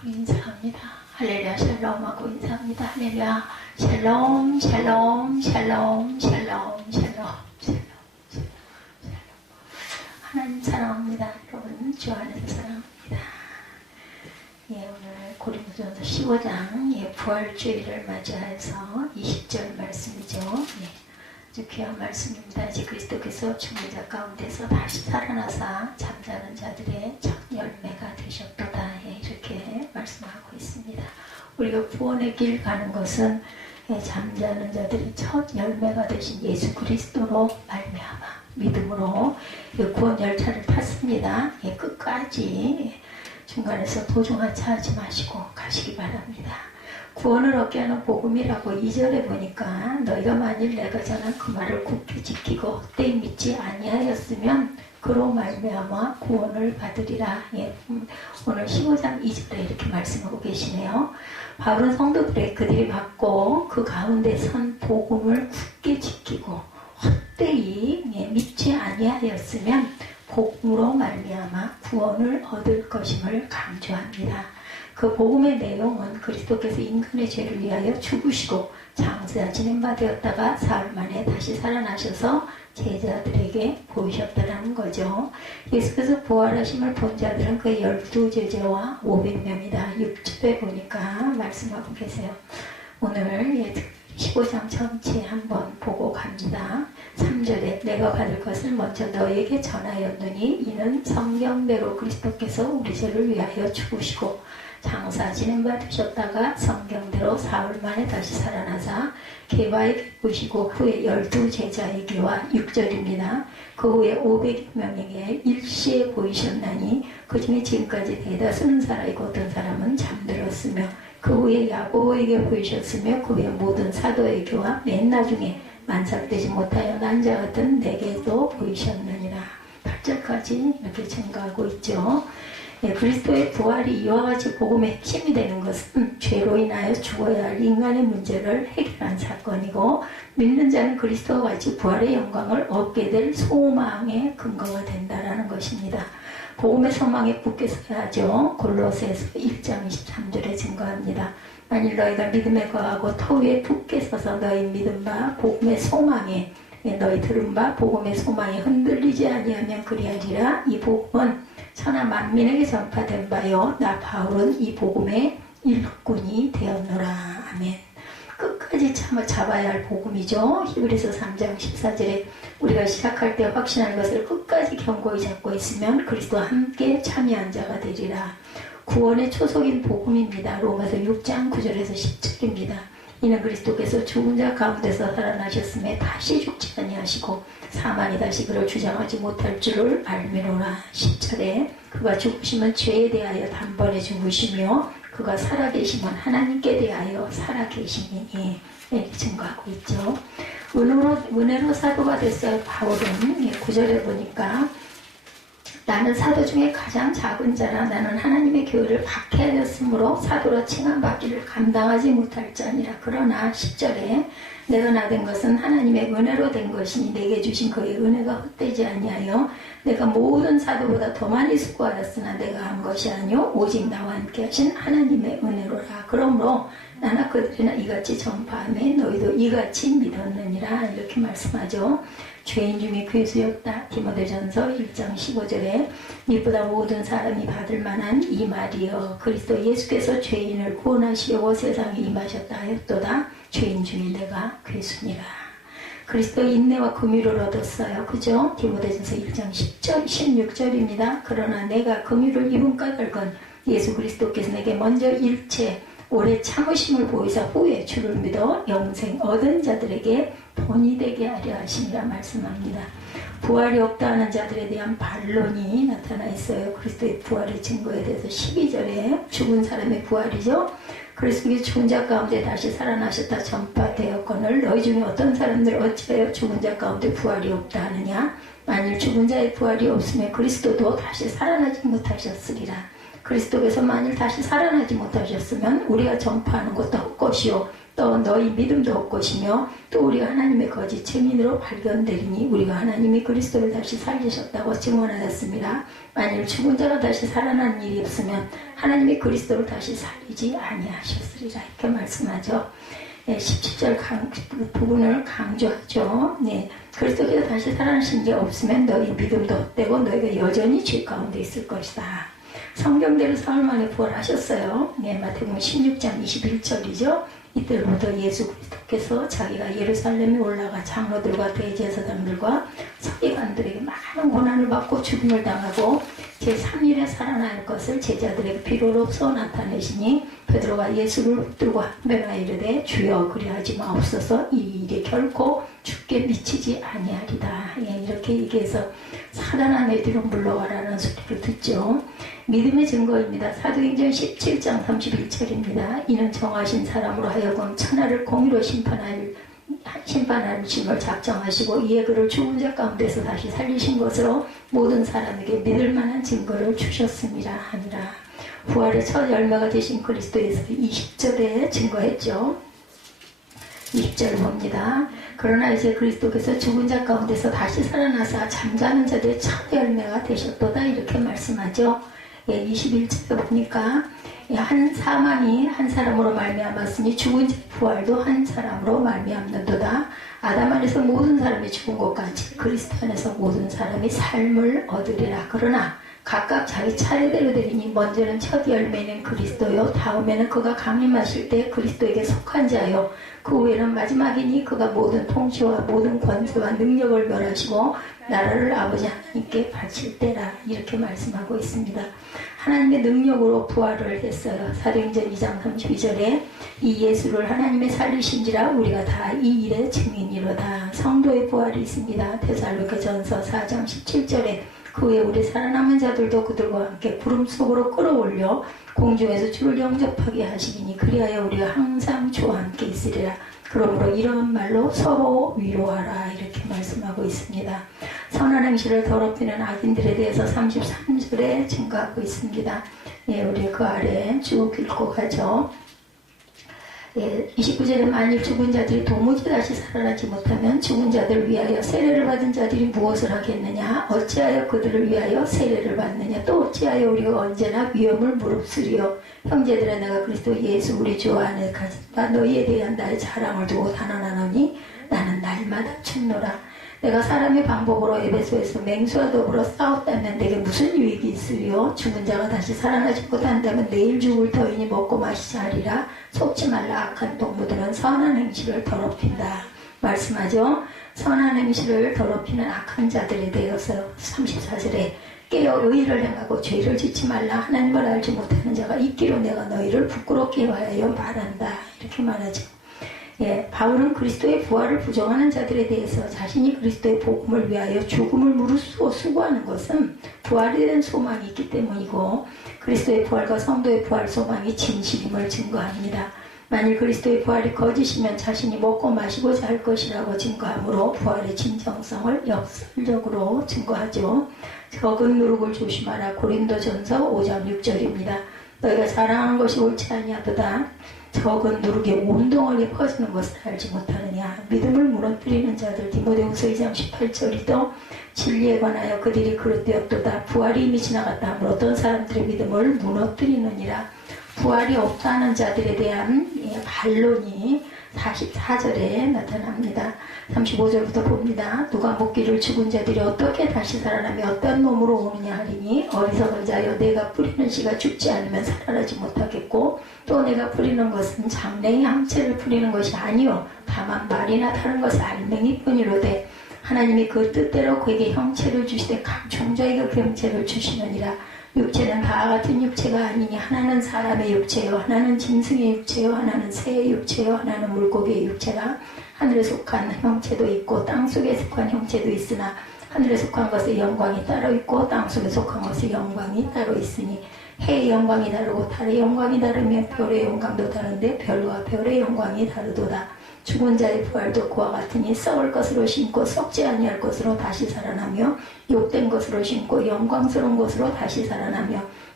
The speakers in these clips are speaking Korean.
인사합니다. 할렐루야 샬롬 하고 인사합니다. 할렐루야 샬롬 샬롬 샬롬 샬롬 샬롬 샬롬. 하나님 사랑합니다. 여러분 주 안에서 사랑합니다. 오늘 고린도전서 15장 부활주의를 맞이해서 20절 말씀이죠. 아주 귀한 말씀입니다. 이제 그리스도께서 죽은 자 가운데서 다시 살아나사 잠자는 자들의 첫 열매가 되셨도다. 이렇게 말씀하고 있습니다. 우리가 구원의 길 가는 것은 잠자는 자들의 첫 열매가 되신 예수 그리스도로 말미암아 믿음으로 구원 열차를 탔습니다. 끝까지 중간에서 도중하차하지 마시고 가시기 바랍니다. 구원을 얻게 하는 복음이라고 2절에 보니까 너희가 만일 내가 전한 그 말을 굳게 지키고 헛되이 믿지 아니하였으면 그로 말미암아 구원을 받으리라. 오늘 15장 2절에 이렇게 말씀하고 계시네요. 바울은 성도들의 그들이 받고 그 가운데 선 복음을 굳게 지키고 헛되이 믿지 아니하였으면 복음으로 말미암아 구원을 얻을 것임을 강조합니다. 그 복음의 내용은 그리스도께서 인간의 죄를 위하여 죽으시고 장사 지낸 바 되었다가 사흘 만에 다시 살아나셔서 제자들에게 보이셨다는 거죠. 예수께서 부활하심을 본 자들은 그 12제자와 500명이다. 6절에 보니까 말씀하고 계세요. 오늘 15장 전체 한번 보고 갑니다. 3절에 내가 받을 것을 먼저 너에게 전하였느니 이는 성경대로 그리스도께서 우리 죄를 위하여 죽으시고 장사 지낸 바 되셨다가 성경대로 사흘 만에 다시 살아나사 개바에게 보시고 후에 12제자에게와 6절입니다. 그 후에 500명에게 일시에 보이셨나니 그 중에 지금까지 대다수는 살아있고 어떤 사람은 잠들었으며 그 후에 야고보에게 보이셨으며 그 후에 모든 사도에게와 맨 나중에 만삭되지 못하여 난 자 같은 내게도 보이셨느니라. 8절까지 이렇게 증거하고 있죠. 그리스도의 부활이 이와 같이 복음의 핵심이 되는 것은 죄로 인하여 죽어야 할 인간의 문제를 해결한 사건이고 믿는 자는 그리스도와 같이 부활의 영광을 얻게 될 소망의 근거가 된다는 것입니다. 복음의 소망에 굳게 서야죠. 골로새서 1장 23절에 증거합니다. 만일 너희가 믿음에 거하고 터 위에 굳게 서서 너희 믿음 바 복음의 소망에 너희 들은 바 복음의 소망에 흔들리지 아니하면 그리하리라. 이 복음은 천하 만민에게 전파된 바요 나 바울은 이 복음의 일꾼이 되었노라. 아멘. 끝까지 잡아야 할 복음이죠. 히브리서 3장 14절에 우리가 시작할 때 확신할 것을 끝까지 견고히 잡고 있으면 그리스도와 함께 참여한 자가 되리라. 구원의 초석인 복음입니다. 로마서 6장 9절에서 10절입니다. 이는 그리스도께서 죽은 자 가운데서 살아나셨음에 다시 죽지 아니하시고 사망이 다시 그를 주장하지 못할 줄을 알미노라. 10절에 그가 죽으심은 죄에 대하여 단번에 죽으시며 그가 살아계심은 하나님께 대하여 살아계심이니 이렇게 증거하고 있죠. 은혜로 사도가 됐어요. 바울은 9절에 보니까 나는 사도 중에 가장 작은 자라. 나는 하나님의 교회를 박해하였으므로 사도로 칭함받기를 감당하지 못할 자니라. 그러나 10절에 내가 나된 것은 하나님의 은혜로 된 것이니 내게 주신 그의 은혜가 헛되지 아니하여 내가 모든 사도보다 더 많이 수고하였으나 내가 한 것이 아니요 오직 나와 함께 하신 하나님의 은혜로라. 그러므로 나나 그들이나 이같이 전파하며 너희도 이같이 믿었느니라. 이렇게 말씀하죠. 죄인 중에 괴수였다. 디모데전서 1장 15절에 이보다 모든 사람이 받을 만한 이 말이여 그리스도 예수께서 죄인을 구원하시려고 세상에 임하셨다 하였도다. 죄인 중에 내가 괴수니라. 그리스도의 인내와 긍휼을 얻었어요. 그죠? 디모데전서 1장 10절 16절입니다. 그러나 내가 긍휼을 입은 까닭은 예수 그리스도께서 내게 먼저 일체 오래 참으심을 보이사 후에 주를 믿어 영생 얻은 자들에게 본이 되게 하려 하심이라 말씀합니다. 부활이 없다 하는 자들에 대한 반론이 나타나 있어요. 그리스도의 부활의 증거에 대해서 12절에 죽은 사람의 부활이죠. 그리스도께서 죽은 자 가운데 다시 살아나셨다 전파되었거늘 너희 중에 어떤 사람들 어찌하여 죽은 자 가운데 부활이 없다 하느냐. 만일 죽은 자의 부활이 없으면 그리스도도 다시 살아나지 못하셨으리라. 그리스도께서 만일 다시 살아나지 못하셨으면 우리가 전파하는 것도 헛것이요 또 너희 믿음도 헛것이며 또 우리가 하나님의 거짓 증인으로 발견되리니 우리가 하나님이 그리스도를 다시 살리셨다고 증언하였습니다. 만일 죽은 자가 다시 살아나는 일이 없으면 하나님이 그리스도를 다시 살리지 아니하셨으리라 이렇게 말씀하죠. 17절 부분을 강조하죠. 그리스도께서 다시 살아나신 게 없으면 너희 믿음도 헛되고 너희가 여전히 죄 가운데 있을 것이다. 성경대로 사흘 만에 부활하셨어요. 마태복음 16장 21절이죠. 이때부터 예수 그리스도께서 자기가 예루살렘에 올라가 장로들과 대제사장들과 서기관들에게 많은 고난을 받고 죽임을 당하고 제3일에 살아날 것을 제자들에게 비로로서 나타내시니 베드로가 예수를 붙들고 한배나 이르되 주여 그리하지 마옵소서 이 일이 결코 죽게 미치지 아니하리다. 이렇게 얘기해서 사단아 내 뒤로 물러가라는 소리를 듣죠. 믿음의 증거입니다. 사도행전 17장 31절입니다. 이는 정하신 사람으로 하여금 천하를 공의로 심판할 심을 작정하시고 이에 그를 죽은 자 가운데서 다시 살리신 것으로 모든 사람에게 믿을 만한 증거를 주셨습니다 하니라. 부활의 첫 열매가 되신 그리스도에서 20절에 증거했죠. 20절 봅니다. 그러나 이제 그리스도께서 죽은 자 가운데서 다시 살아나사 잠자는 자들의 첫 열매가 되셨도다 이렇게 말씀하죠. 21절에 보니까 한 사망이 한 사람으로 말미암았으니 죽은 자 부활도 한 사람으로 말미암는도다. 아담 안에서 모든 사람이 죽은 것 같이 그리스도 안에서 모든 사람이 삶을 얻으리라. 그러나 각각 자기 차례대로 되리니 먼저는 첫 열매는 그리스도요 다음에는 그가 강림하실 때 그리스도에게 속한 자요 그 후에는 마지막이니 그가 모든 통치와 모든 권세와 능력을 멸하시고 나라를 아버지 하나님께 바칠 때라 이렇게 말씀하고 있습니다. 하나님의 능력으로 부활을 했어요. 사도행전 2장 32절에 이 예수를 하나님의 살리신지라 우리가 다 이 일의 증인이로다. 성도의 부활이 있습니다. 데살로니가전서 4장 17절에 그 후에 우리 살아남은 자들도 그들과 함께 구름 속으로 끌어올려 공중에서 주를 영접하게 하시리니 그리하여 우리가 항상 주와 함께 있으리라. 그러므로 이런 말로 서로 위로하라 이렇게 말씀하고 있습니다. 선한 행실을 더럽히는 악인들에 대해서 33절에 증거하고 있습니다. 우리 그 아래 쭉 읽고 가죠. 29절에 만일 죽은 자들이 도무지 다시 살아나지 못하면 죽은 자들을 위하여 세례를 받은 자들이 무엇을 하겠느냐? 어찌하여 그들을 위하여 세례를 받느냐? 또 어찌하여 우리가 언제나 위험을 무릅쓰리요? 형제들아 내가 그리스도 예수 우리 주 안에 가진다. 너희에 대한 나의 자랑을 두고 단언하노니 나는 날마다 죽노라. 내가 사람의 방법으로 에베소에서 맹수와 더불어 싸웠다면 내게 무슨 유익이 있으리요? 죽은 자가 다시 살아나지 못한다면 내일 죽을 터이니 먹고 마시자 하리라. 속지 말라. 악한 동무들은 선한 행실을 더럽힌다. 말씀하죠. 선한 행실을 더럽히는 악한 자들에 대해서 34절에 깨어 의를 행하고 죄를 짓지 말라. 하나님을 알지 못하는 자가 있기로 내가 너희를 부끄럽게 하여 말한다. 이렇게 말하죠. 바울은 그리스도의 부활을 부정하는 자들에 대해서 자신이 그리스도의 복음을 위하여 죽음을 무릅쓰고 수고하는 것은 부활에 대한 소망이 있기 때문이고 그리스도의 부활과 성도의 부활 소망이 진실임을 증거합니다. 만일 그리스도의 부활이 거짓이면 자신이 먹고 마시고자 할 것이라고 증거하므로 부활의 진정성을 역설적으로 증거하죠. 적은 누룩을 조심하라. 고린도전서 5장 6절입니다. 너희가 자랑하는 것이 옳지 아니하도다. 적은 누룩이 온 동안에 퍼지는 것을 알지 못하느냐. 믿음을 무너뜨리는 자들 디모데후서 2장 18절이도 진리에 관하여 그들이 그릇되었도다. 부활이 이미 지나갔다 하므로 어떤 사람들의 믿음을 무너뜨리느니라. 부활이 없다는 자들에 대한 반론이 44절에 나타납니다. 35절부터 봅니다. 누가 묻기를 죽은 자들이 어떻게 다시 살아나며 어떤 몸으로 오느냐 하리니 어리석은 자여 내가 뿌리는 씨가 죽지 않으면 살아나지 못하겠고 또 내가 뿌리는 것은 장래의 함체를 뿌리는 것이 아니요 다만 말이나 다른 것을 알맹이 뿐이로되 하나님이 그 뜻대로 그에게 형체를 주시되 각 종자에게 그 형체를 주시느니라. 육체는 다 같은 육체가 아니니 하나는 사람의 육체요 하나는 짐승의 육체요 하나는 새의 육체요 하나는 물고기의 육체라. 하늘에 속한 형체도 있고 땅속에 속한 형체도 있으나 하늘에 속한 것의 영광이 따로 있고 땅속에 속한 것의 영광이 따로 있으니 해의 영광이 다르고 달의 영광이 다르며 별의 영광도 다른데 별과 별의 영광이 다르도다. 죽은 자의 부활도 그와 같으니 썩을 것으로 심고 썩지 아니할 것으로 다시 살아나며 욕된 것으로 심고 영광스러운 것으로 다시 살아나며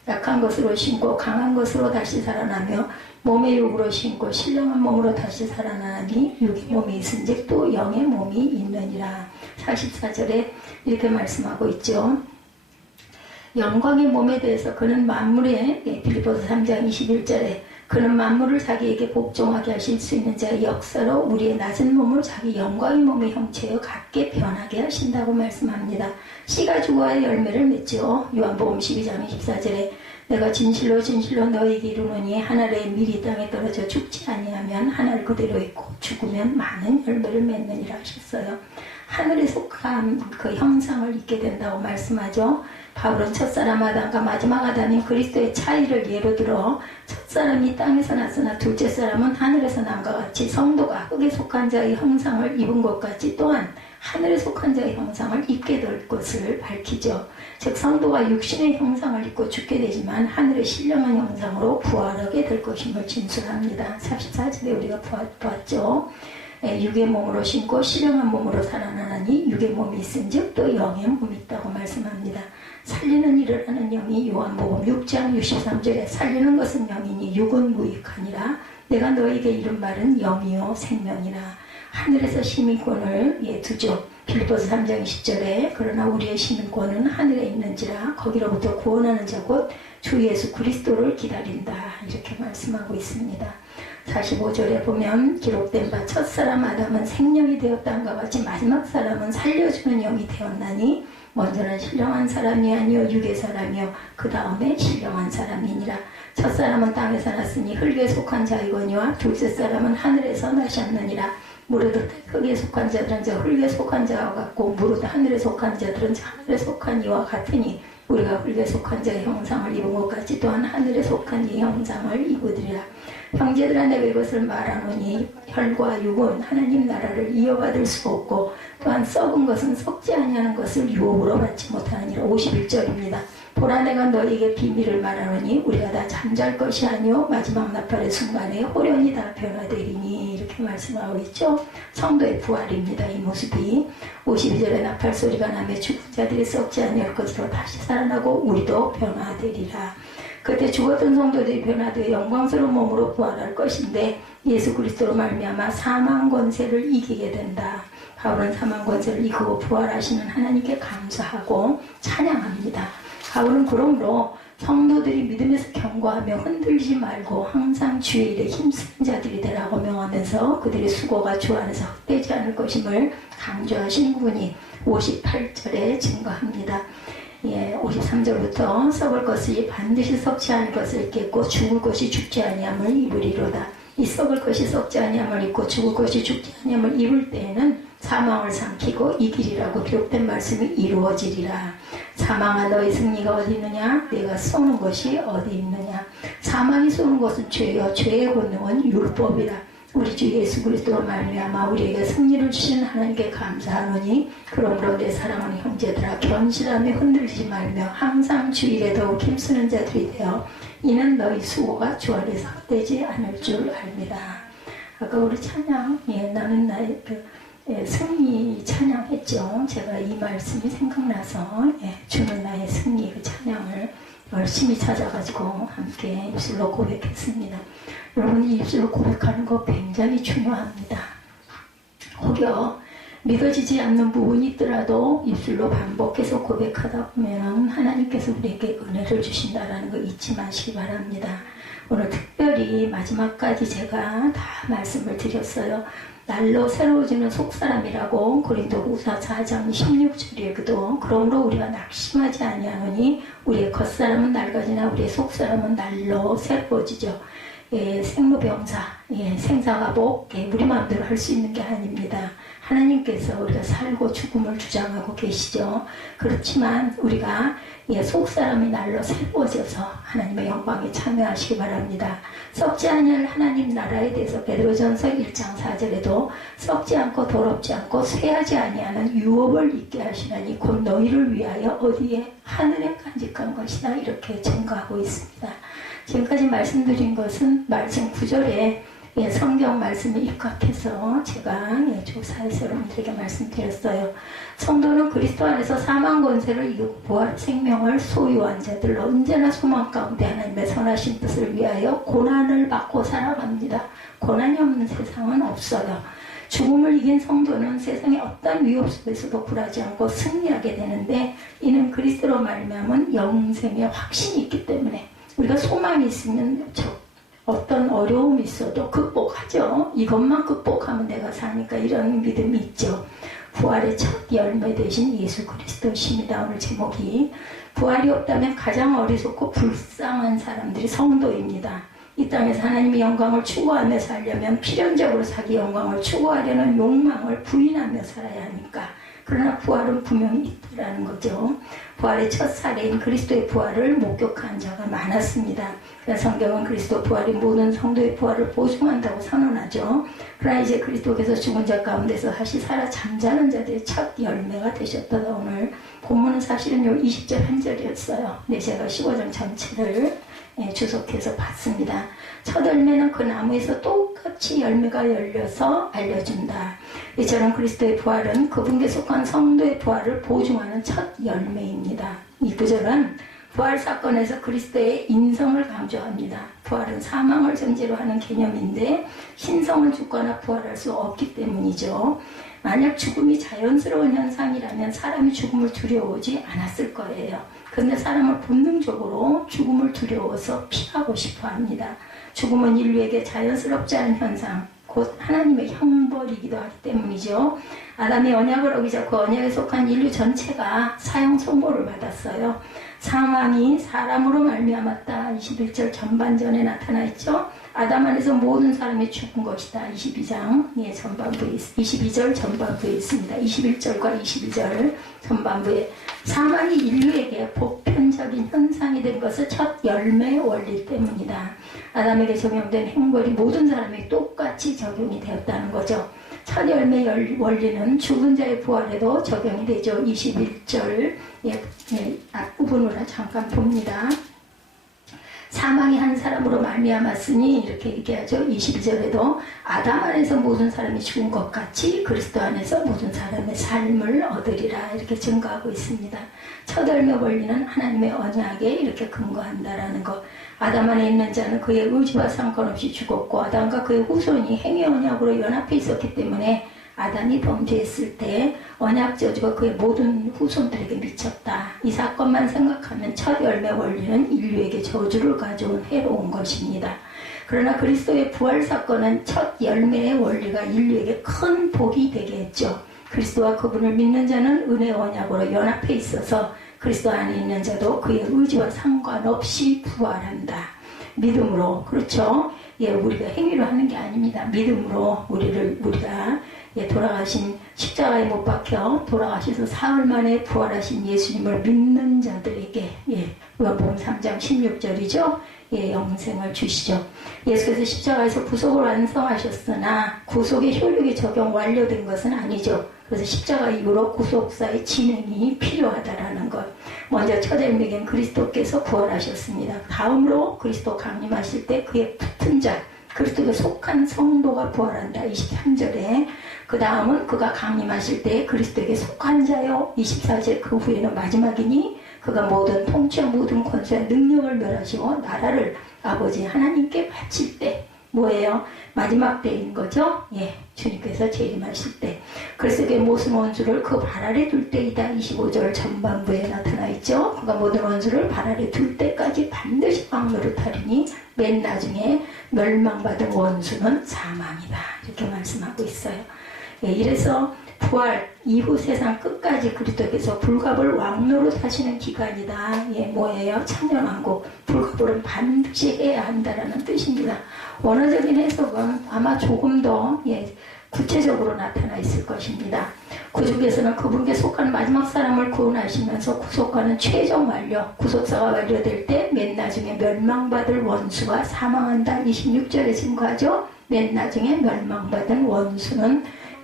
약한 것으로 신고 강한 것으로 다시 살아나며 몸의 육으로 신고 신령한 몸으로 다시 살아나니 육의 몸이 있은즉 또 영의 몸이 있느니라. 44절에 이렇게 말씀하고 있죠. 영광의 몸에 대해서 그는 만물에 빌립보서 3장 21절에 그는 만물을 자기에게 복종하게 하실 수 있는 자의 역사로 우리의 낮은 몸을 자기 영광의 몸의 형체에 같게 변하게 하신다고 말씀합니다. 씨가 죽어야 열매를 맺죠. 요한복음 12장 24절에 내가 진실로 진실로 너희에게 이르노니 한 알의 밀이 땅에 떨어져 죽지 아니하면 한 알 그대로 있고 죽으면 많은 열매를 맺느니라 하셨어요. 하늘에 속한 그 형상을 입게 된다고 말씀하죠. 바울은 첫사람 아담과 마지막 아담인 그리스도의 차이를 예로 들어 첫사람이 땅에서 났으나 둘째 사람은 하늘에서 난과 같이 성도가 흙에 속한 자의 형상을 입은 것 같이 또한 하늘에 속한 자의 형상을 입게 될 것을 밝히죠. 즉 성도가 육신의 형상을 입고 죽게 되지만 하늘의 신령한 형상으로 부활하게 될 것임을 진술합니다. 44절에 우리가 보았죠. 육의 몸으로 신고 신령한 몸으로 살아나니 육의 몸이 있은즉 또 영의 몸이 있다고 말씀합니다. 살리는 일을 하는 영이 요한복음 6장 63절에 살리는 것은 영이니 육은 무익하니라. 내가 너에게 이른 말은 영이요 생명이라. 하늘에서 시민권을 두죠. 빌립보서 3장 20절에 그러나 우리의 시민권은 하늘에 있는지라 거기로부터 구원하는 자 곧 주 예수 그리스도를 기다린다. 이렇게 말씀하고 있습니다. 45절에 보면 기록된 바 첫사람 아담은 생명이 되었다함과 같이 마지막 사람은 살려주는 영이 되었나니 먼저는 신령한 사람이 아니요 육의 사람이요 그 다음에 신령한 사람이니라. 첫사람은 땅에서 났으니 흙에 속한 자이거니와 둘째 사람은 하늘에서 나셨느니라. 무릇 흙에 속한 자들은 저 흙에 속한 자와 같고 무릇 하늘에 속한 자들은 저 하늘에 속한 이와 같으니 우리가 흙에 속한 자의 형상을 입은 것 같이 또한 하늘에 속한 이 형상을 입으리라. 형제들아 내가 이것을 말하노니 혈과 육은 하나님 나라를 이어받을 수 없고 또한 썩은 것은 썩지 아니하는 것을 유업으로 받지 못하느니라. 51절입니다. 보라 내가 너희에게 비밀을 말하노니 우리가 다 잠잘 것이 아니요 마지막 나팔의 순간에 호련히 다 변화되리니 이렇게 말씀하고 있죠. 성도의 부활입니다. 이 모습이 52절에 나팔 소리가 나며 죽은 자들이 썩지 아니할 것으로 다시 살아나고 우리도 변화되리라. 그때 죽었던 성도들이 변화되어 영광스러운 몸으로 부활할 것인데 예수 그리스도로 말미암아 사망 권세를 이기게 된다. 바울은 사망 권세를 이기고 부활하시는 하나님께 감사하고 찬양합니다. 바울은 그러므로 성도들이 믿음에서 견고하며 흔들리지 말고 항상 주의 일에 힘쓰는 자들이 되라고 명하면서 그들의 수고가 주 안에서 헛되지 않을 것임을 강조하신 부분이 58절에 증거합니다. 53절부터 썩을 것이 반드시 썩지 않을 것을 입겠고 죽을 것이 죽지 아니함을 입으리로다. 이 썩을 것이 썩지 아니함을 입고 죽을 것이 죽지 아니함을 입을 때에는 사망을 삼키고 이기리라고 기록된 말씀이 이루어지리라. 사망아 너의 승리가 어디 있느냐? 내가 쏘는 것이 어디 있느냐? 사망이 쏘는 것은 죄요 죄의 권능은 율법이라. 우리 주 예수 그리스도로 말미암아 우리에게 승리를 주신 하나님께 감사하노니 그러므로 내 사랑하는 형제들아 견실하며 흔들리지 말며 항상 주 일에 더욱 힘쓰는 자들이 되어 이는 너희 수고가 주 안에서 헛되지 않을 줄 압니다. 아까 우리 찬양 나는 나의 승리 찬양했죠. 제가 이 말씀이 생각나서 주는 나의 승리 그 찬양을 열심히 찾아가지고 함께 입술로 고백했습니다. 여러분이 입술로 고백하는 거 굉장히 중요합니다. 혹여 믿어지지 않는 부분이 있더라도 입술로 반복해서 고백하다 보면 하나님께서 우리에게 은혜를 주신다는 거 잊지 마시기 바랍니다. 오늘 특별히 마지막까지 제가 다 말씀을 드렸어요. 날로 새로워지는 속사람이라고 고린도후서 4장 16절에도 그러므로 우리가 낙심하지 아니하노니 우리의 겉사람은 낡아지나 우리의 속사람은 날로 새로워지죠. 생로병사, 생사가복, 우리 마음대로 할 수 있는 게 아닙니다. 하나님께서 우리가 살고 죽음을 주장하고 계시죠. 그렇지만 우리가 속사람이 날로 새로워져서 하나님의 영광에 참여하시기 바랍니다. 썩지 아니할 하나님 나라에 대해서 베드로전서 1장 4절에도 썩지 않고 더럽지 않고 쇠하지 아니하는 유업을 있게 하시나니 곧 너희를 위하여 어디에 하늘에 간직한 것이다 이렇게 증거하고 있습니다. 지금까지 말씀드린 것은 말씀 9절에 예, 성경 말씀에 입각해서 제가 조사해서 여러분들에게 말씀드렸어요. 성도는 그리스도 안에서 사망 권세를 이기고 부활 생명을 소유한 자들, 언제나 소망 가운데 하나님의 선하신 뜻을 위하여 고난을 받고 살아갑니다. 고난이 없는 세상은 없어요. 죽음을 이긴 성도는 세상의 어떤 위협 속에서도 굴하지 않고 승리하게 되는데, 이는 그리스도로 말미암은 영생의 확신이 있기 때문에, 우리가 소망이 있으면 어떤 어려움이 있어도 극복하죠. 이것만 극복하면 내가 사니까, 이런 믿음이 있죠. 부활의 첫 열매 되신 예수 그리스도십니다. 오늘 제목이 부활이 없다면 가장 어리석고 불쌍한 사람들이 성도입니다. 이 땅에서 하나님의 영광을 추구하며 살려면 필연적으로 자기 영광을 추구하려는 욕망을 부인하며 살아야 하니까. 그러나 부활은 분명히 있다라는 거죠. 부활의 첫 사례인 그리스도의 부활을 목격한 자가 많았습니다. 그래서 성경은 그리스도 부활이 모든 성도의 부활을 보증한다고 선언하죠. 그러나 이제 그리스도께서 죽은 자 가운데서 다시 살아 잠자는 자들의 첫 열매가 되셨다. 오늘 본문은 사실은 요 20절 한 절이었어요. 근데 제가 15장 전체를 주석해서 봤습니다. 첫 열매는 그 나무에서 똑같이 열매가 열려서 알려준다. 이처럼 그리스도의 부활은 그분께 속한 성도의 부활을 보증하는 첫 열매입니다. 이 구절은 부활 사건에서 그리스도의 인성을 강조합니다. 부활은 사망을 전제로 하는 개념인데 신성은 죽거나 부활할 수 없기 때문이죠. 만약 죽음이 자연스러운 현상이라면 사람이 죽음을 두려워하지 않았을 거예요. 그런데 사람은 본능적으로 죽음을 두려워서 피하고 싶어 합니다. 죽음은 인류에게 자연스럽지 않은 현상, 곧 하나님의 형벌이기도 하기 때문이죠. 아담이 언약을 어기자 그 언약에 속한 인류 전체가 사형 선고를 받았어요. 사망이 사람으로 말미암았다. 21절 전반전에 나타나 있죠. 아담 안에서 모든 사람이 죽은 것이다. 22장 전반부에 22절 전반부에 있습니다. 21절과 22절 전반부에 사망이 인류에게 보편적인 현상이 된 것은 첫 열매의 원리 때문이다. 아담에게 적용된 행벌이 모든 사람에게 똑같이 적용이 되었다는 거죠. 첫 열매 원리는 죽은 자의 부활에도 적용이 되죠. 21절 앞부분으로 잠깐 봅니다. 사망이 한 사람으로 말미암았으니 이렇게 얘기하죠. 22절에도 아담 안에서 모든 사람이 죽은 것 같이 그리스도 안에서 모든 사람의 삶을 얻으리라 이렇게 증거하고 있습니다. 첫 열매 원리는 하나님의 언약에 이렇게 근거한다라는 것. 아담 안에 있는 자는 그의 의지와 상관없이 죽었고 아담과 그의 후손이 행위 언약으로 연합해 있었기 때문에 아담이 범죄했을 때 언약 저주가 그의 모든 후손들에게 미쳤다. 이 사건만 생각하면 첫 열매 원리는 인류에게 저주를 가져온 해로운 것입니다. 그러나 그리스도의 부활 사건은 첫 열매의 원리가 인류에게 큰 복이 되게 했죠. 그리스도와 그분을 믿는 자는 은혜 언약으로 연합해 있어서 그리스도 안에 있는 자도 그의 의지와 상관없이 부활한다. 믿음으로, 그렇죠? 우리가 행위로 하는 게 아닙니다. 믿음으로 우리가 돌아가신 십자가에 못 박혀 돌아가셔서 사흘 만에 부활하신 예수님을 믿는 자들에게 요한복음 3장 16절이죠. 영생을 주시죠. 예수께서 십자가에서 구속을 완성하셨으나 구속의 효력이 적용 완료된 것은 아니죠. 그래서 십자가 이후로 구속사의 진행이 필요하다라는 것. 먼저 첫 열매인 그리스도께서 부활하셨습니다. 다음으로 그리스도 강림하실 때 그의 붙은 자, 그리스도에 속한 성도가 부활한다. 23절에 그 다음은 그가 강림하실 때 그리스도에게 속한 자요. 24절 그 후에는 마지막이니 그가 모든 통치와 모든 권세와 능력을 멸하시고 나라를 아버지 하나님께 바칠 때 뭐예요? 마지막 때인 거죠? 주님께서 재림하실 때 그리스도의 모든 원수를 그 발 아래 둘 때이다. 25절 전반부에 나타나 있죠. 그가 모든 원수를 발 아래 둘 때까지 반드시 왕노릇하리니 맨 나중에 멸망받은 원수는 사망이다. 이렇게 말씀하고 있어요. 이래서 부활 이후 세상 끝까지 그리스도께서 불갑을 왕노릇 하시는 기간이다. 뭐예요? 천년왕국. 불갑을 반드시 해야 한다라는 뜻입니다. 원어적인 해석은 아마 조금 더 구체적으로 나타나 있을 것입니다. 구주께서는 그분께 속한 마지막 사람을 구원하시면서 구속하는 최종 완료, 구속사가 완료될 때 맨 나중에 멸망받을 원수가 사망한다. 26절에 증거하죠. 맨 나중에 멸망받은 원수는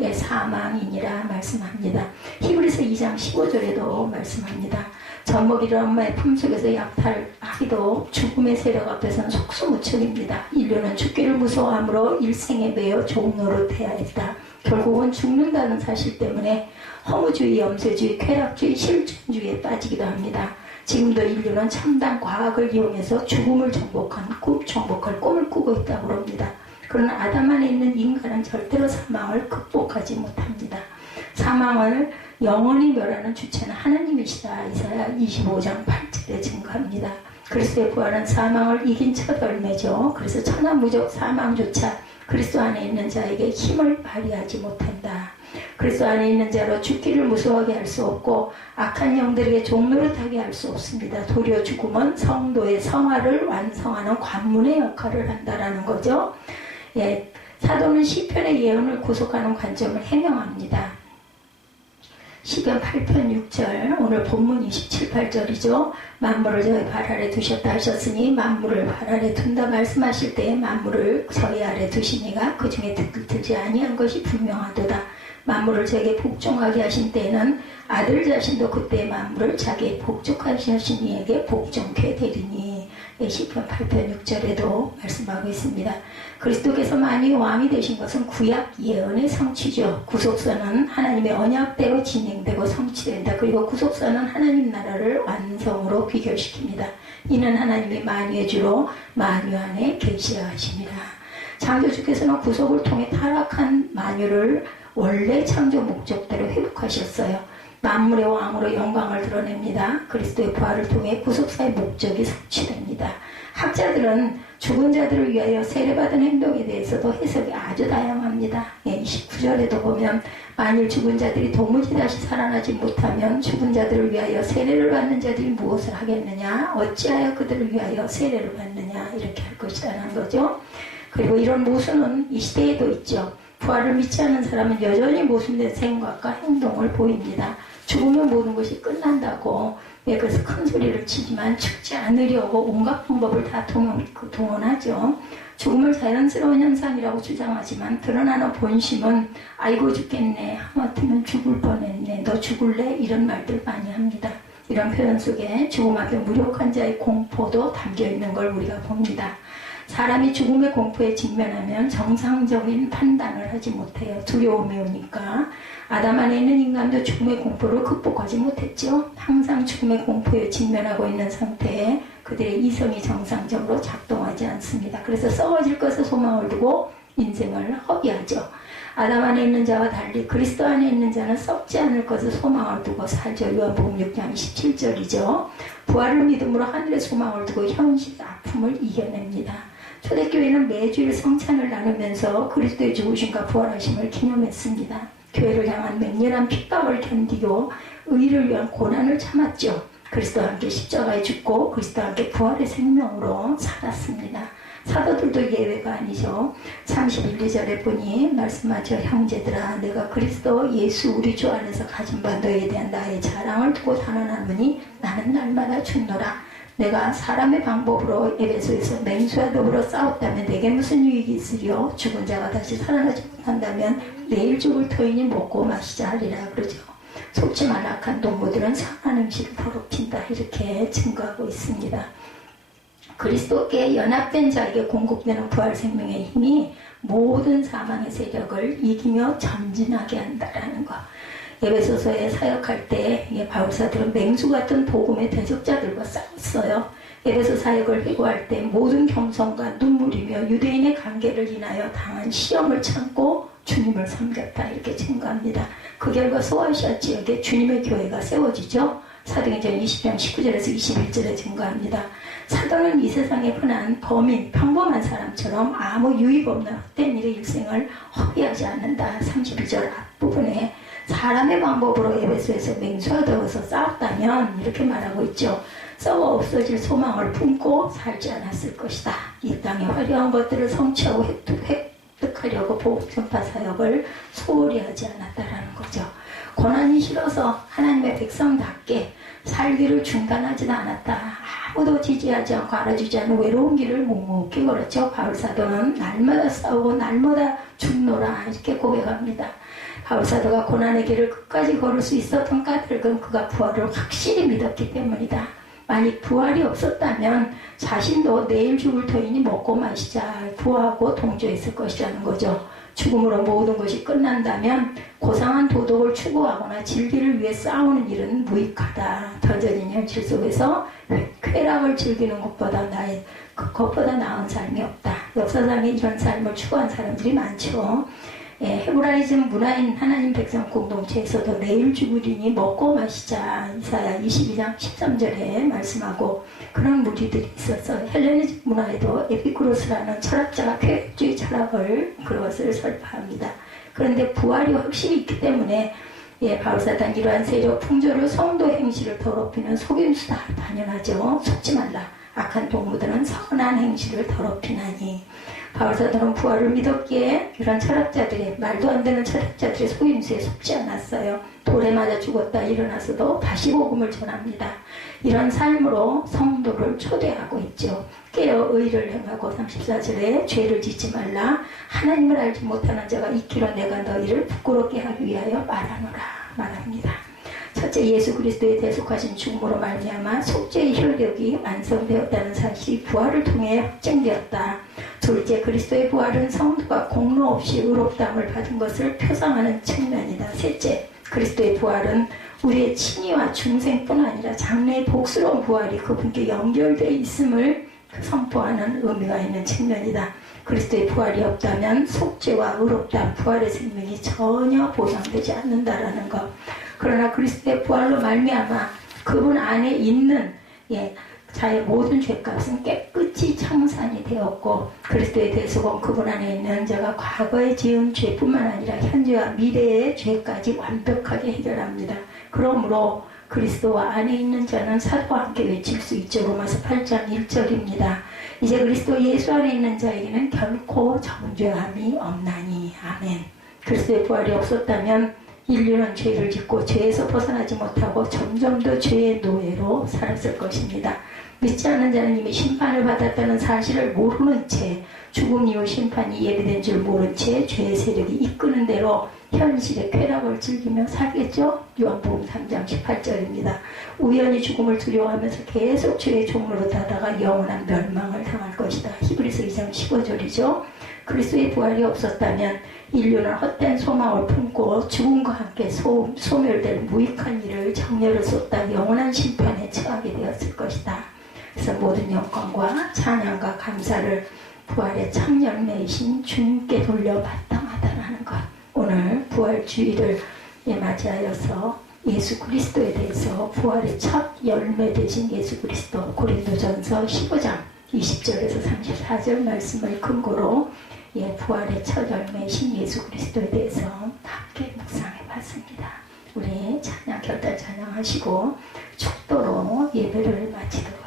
사망이니라 말씀합니다. 히브리서 2장 15절에도 말씀합니다. 젖먹이를 엄마의 품속에서 약탈하기도 죽음의 세력 앞에서는 속수무책입니다. 인류는 죽기를 무서워하므로 일생에 매여 종노릇해야 했다. 결국은 죽는다는 사실 때문에 허무주의, 염세주의, 쾌락주의, 실존주의에 빠지기도 합니다. 지금도 인류는 첨단 과학을 이용해서 죽음을 정복할 꿈을 꾸고 있다고 합니다. 그러나 아담 안에 있는 인간은 절대로 사망을 극복하지 못합니다. 사망을 영원히 멸하는 주체는 하나님이시다. 이사야 25장 8절에 증거합니다. 그리스도의 부활은 사망을 이긴 첫 열매죠. 그래서 천하무적 사망조차 그리스도 안에 있는 자에게 힘을 발휘하지 못한다. 그리스도 안에 있는 자로 죽기를 무서워하게 할 수 없고 악한 영들에게 종노릇하게 할 수 없습니다. 도리어 죽음은 성도의 성화를 완성하는 관문의 역할을 한다라는 거죠. 예, 사도는 시편의 예언을 구속하는 관점을 해명합니다. 시편 8편 6절, 오늘 본문 27, 8절이죠. 만물을 저희 발 아래 두셨다 하셨으니 만물을 발 아래 둔다 말씀하실 때 만물을 저희 아래 두시니가 그 중에 들지 아니한 것이 분명하도다. 만물을 저에게 복종하게 하신 때에는 아들 자신도 그때 만물을 자기의 복종하신 이에게 복종케 되리니. 시편 8편 6절에도 말씀하고 있습니다. 그리스도께서 만유의 왕이 되신 것은 구약 예언의 성취죠. 구속사는 하나님의 언약대로 진행되고 성취된다. 그리고 구속사는 하나님 나라를 완성으로 귀결시킵니다. 이는 하나님이 만유의 주로 만유 안에 계시하심이라. 창조주께서는 구속을 통해 타락한 만유를 원래 창조 목적대로 회복하셨어요. 만물의 왕으로 영광을 드러냅니다. 그리스도의 부활을 통해 구속사의 목적이 성취됩니다. 학자들은 죽은 자들을 위하여 세례받은 행동에 대해서도 해석이 아주 다양합니다. 29절에도 보면 만일 죽은 자들이 도무지 다시 살아나지 못하면 죽은 자들을 위하여 세례를 받는 자들이 무엇을 하겠느냐, 어찌하여 그들을 위하여 세례를 받느냐, 이렇게 할 것이라는 거죠. 그리고 이런 모순은 이 시대에도 있죠. 부활을 믿지 않는 사람은 여전히 모순된 생각과 행동을 보입니다. 죽으면 모든 것이 끝난다고, 그래서 큰 소리를 치지만 죽지 않으려고 온갖 방법을 다 동원하죠. 죽음을 자연스러운 현상이라고 주장하지만 드러나는 본심은 아이고 죽겠네, 하마터면 죽을 뻔했네, 너 죽을래? 이런 말들 많이 합니다. 이런 표현 속에 죽음 앞에 무력한 자의 공포도 담겨있는 걸 우리가 봅니다. 사람이 죽음의 공포에 직면하면 정상적인 판단을 하지 못해요. 두려움이 오니까. 아담 안에 있는 인간도 죽음의 공포를 극복하지 못했죠. 항상 죽음의 공포에 직면하고 있는 상태에 그들의 이성이 정상적으로 작동하지 않습니다. 그래서 썩어질 것에 소망을 두고 인생을 허비하죠. 아담 안에 있는 자와 달리 그리스도 안에 있는 자는 썩지 않을 것을 소망을 두고 살죠. 요한복음 6장 27절이죠. 부활을 믿음으로 하늘의 소망을 두고 현실의 아픔을 이겨냅니다. 초대교회는 매주일 성찬을 나누면서 그리스도의 죽으심과 부활하심을 기념했습니다. 교회를 향한 맹렬한 핍박을 견디고 의를 위한 고난을 참았죠. 그리스도와 함께 십자가에 죽고 그리스도와 함께 부활의 생명으로 살았습니다. 사도들도 예외가 아니죠. 31, 2절에 보니 말씀하죠. 형제들아, 내가 그리스도 예수 우리 주 안에서 가진 바 너에 대한 나의 자랑을 두고 단언하노니 나는 날마다 죽노라. 내가 사람의 방법으로 에베소에서 맹수와 더불어 싸웠다면 내게 무슨 유익이 있으리요? 죽은 자가 다시 살아나지 못한다면 내일 죽을 터이니 먹고 마시자 하리라 그러죠. 속지 말라 악한 동무들은 상한 음식을 더럽힌다, 이렇게 증거하고 있습니다. 그리스도께 연합된 자에게 공급되는 부활 생명의 힘이 모든 사망의 세력을 이기며 전진하게 한다라는 것. 에베소서에 사역할 때 바울사들은 맹수 같은 복음의 대적자들과 싸웠어요. 에베소 사역을 회고할 때 모든 겸손과 눈물이며 유대인의 관계를 인하여 당한 시험을 참고 주님을 섬겼다, 이렇게 증거합니다. 그 결과 소아시아 지역에 주님의 교회가 세워지죠. 사도행전 20장 19절에서 21절에 증거합니다. 사도는 이 세상에 흔한 범인, 평범한 사람처럼 아무 유익 없는 헛된 일의 일생을 허비하지 않는다. 32절 앞부분에 사람의 방법으로 에베소에서 맹수와 더워서 싸웠다면 이렇게 말하고 있죠. 썩어 없어질 소망을 품고 살지 않았을 것이다. 이 땅의 화려한 것들을 성취하고 획득하려고 복음 전파 사역을 소홀히 하지 않았다라는 거죠. 고난이 싫어서 하나님의 백성답게 살기를 중단하지도 않았다. 아무도 지지하지 않고 알아주지 않는 외로운 길을 묵묵히 걸었죠. 바울 사도는 날마다 싸우고 날마다 죽노라, 이렇게 고백합니다. 바울 사도가 고난의 길을 끝까지 걸을 수 있었던 까닭은 그가 부활을 확실히 믿었기 때문이다. 만약 부활이 없었다면 자신도 내일 죽을 터이니 먹고 마시자 부하고 동조했을 것이라는 거죠. 죽음으로 모든 것이 끝난다면 고상한 도덕을 추구하거나 진리를 위해 싸우는 일은 무익하다. 던져진 현실 속에서 쾌락을 즐기는 것보다 나은 삶이 없다. 역사상에 이런 삶을 추구한 사람들이 많죠. 헤브라이즘 문화인 하나님 백성 공동체에서도 내일 죽으리니 먹고 마시자 이사야 22장 13절에 말씀하고 그런 무리들이 있어서 헬레니즘 문화에도 에피쿠로스라는 철학자가 쾌락주의 철학을 그것을 설파합니다. 그런데 부활이 확실히 있기 때문에 바울사단 이러한 세력 풍조를 성도 행실을 더럽히는 속임수다. 당연하죠. 속지 말라. 악한 동무들은 선한 행실을 더럽히나니. 바울사도는 부활을 믿었기에 이런 철학자들이 말도 안 되는 철학자들의 속임수에 속지 않았어요. 돌에 맞아 죽었다 일어나서도 다시 복음을 전합니다. 이런 삶으로 성도를 초대하고 있죠. 깨어 의를 행하고 34절에 죄를 짓지 말라. 하나님을 알지 못하는 자가 있기로 내가 너희를 부끄럽게 하기 위하여 말하노라 말합니다. 첫째, 예수 그리스도에 대속하신 죽음으로 말미암아 속죄의 효력이 완성되었다는 사실이 부활을 통해 확증되었다. 둘째, 그리스도의 부활은 성도가 공로 없이 의롭다함을 받은 것을 표상하는 측면이다. 셋째, 그리스도의 부활은 우리의 친위와 중생뿐 아니라 장래의 복스러운 부활이 그분께 연결되어 있음을 선포하는 의미가 있는 측면이다. 그리스도의 부활이 없다면 속죄와 의롭다, 부활의 생명이 전혀 보상되지 않는다라는 것. 그러나 그리스도의 부활로 말미암아 그분 안에 있는 자의 모든 죄값은 깨끗이 청산이 되었고 그리스도의 대속은 그분 안에 있는 자가 과거에 지은 죄뿐만 아니라 현재와 미래의 죄까지 완벽하게 해결합니다. 그러므로 그리스도와 안에 있는 자는 사도와 함께 외칠 수 있죠. 로마서 8장 1절입니다. 이제 그리스도 예수 안에 있는 자에게는 결코 정죄함이 없나니. 아멘. 그리스도의 부활이 없었다면 인류는 죄를 짓고 죄에서 벗어나지 못하고 점점 더 죄의 노예로 살았을 것입니다. 믿지 않는 자는 이미 심판을 받았다는 사실을 모르는 채 죽음 이후 심판이 예비된 줄 모른 채 죄의 세력이 이끄는 대로 현실의 쾌락을 즐기며 살겠죠. 요한복음 3장 18절입니다. 우연히 죽음을 두려워하면서 계속 죄의 종로로 타다가 영원한 멸망을 당할 것이다. 히브리서 2장 15절이죠. 그리스도의 부활이 없었다면 인류는 헛된 소망을 품고 죽음과 함께 소멸될 무익한 일을 정렬을 쏟다 영원한 심판에 처하게 되었을 것이다. 그래서 모든 영광과 찬양과 감사를 부활의 참 열매이신 주님께 돌려 마땅하다라는 것. 오늘 부활주의를 맞이하여서 예수 그리스도에 대해서 부활의 첫 열매 되신 예수 그리스도 고린도전서 15장 20절에서 34절 말씀을 근거로 부활의 첫 열매이신 예수 그리스도에 대해서 함께 묵상해 봤습니다. 우리 찬양 결단 찬양하시고 축도로 예배를 마치도록